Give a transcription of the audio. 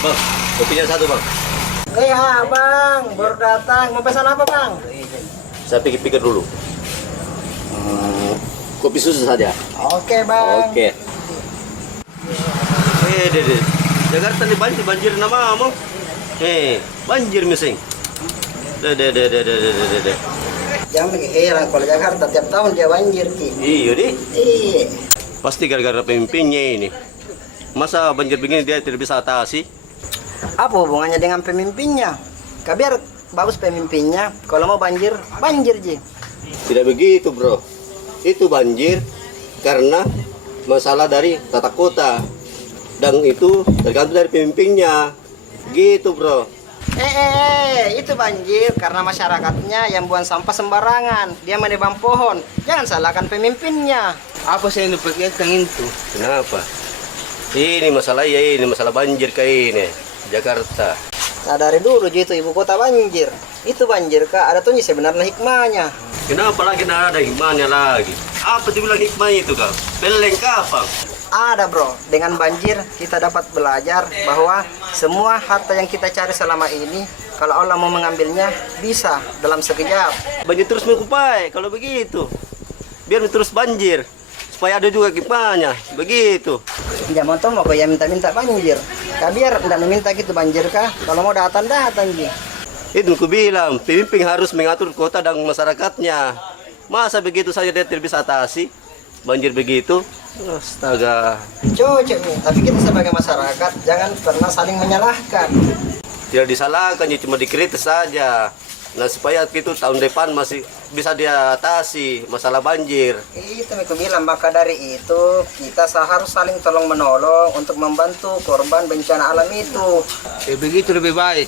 Bang, kopinya satu bang. Bang, baru datang. Mau pesan apa, Bang? Saya pikir-pikir dulu. Kopi susu saja. Oke, Bang. Oke. Dede. Jakarta nih banjir nama mau. Banjir mising. Dede. Jangan bikin heran kalau Jakarta tiap tahun dia banjir, Ki. Iya, Di. Iya. Pasti gara-gara pemimpinnya ini. Masa banjir begini dia tidak bisa atasi? Apa hubungannya dengan pemimpinnya? Biar bagus pemimpinnya, kalau mau banjir, banjir, Ji. Tidak begitu, bro. Itu banjir karena masalah dari tata kota. Dan itu tergantung dari pemimpinnya. Gitu, bro. Itu banjir karena masyarakatnya yang buang sampah sembarangan. Dia menebang pohon. Jangan salahkan pemimpinnya. Apa saya pikirkan itu? Kenapa? Ini masalah banjir kayak ini. Jakarta. Nah, dari dulu Ji, itu ibu kota banjir. Itu banjir, Kak. Ada tuh sebenarnya hikmahnya. Kenapa lagi ada hikmahnya lagi? Apa dibilang hikmah itu, Kak? Beleng kapang. Ada, bro. Dengan banjir kita dapat belajar bahwa semua harta yang kita cari selama ini, kalau Allah mau mengambilnya, bisa dalam sekejap. Banjir terus mengupai kalau begitu. Biar terus banjir. Supaya ada juga hikmahnya. Begitu. Jangan mau kau yang minta-minta banjir. Biar tidak meminta gitu banjir, Kak. Kalau mau datang, Ji. Itu aku bilang, pemimpin harus mengatur kota dan masyarakatnya. Masa begitu saja dia tidak bisa atasi? Banjir begitu? Astaga. Cocok nih. Tapi kita sebagai masyarakat jangan pernah saling menyalahkan. Tidak disalahkan, ya cuma dikritis saja. Nah, supaya itu tahun depan masih bisa diatasi masalah banjir. Itu aku bilang, maka dari itu kita harus saling tolong menolong untuk membantu korban bencana alam itu. Begitu lebih baik.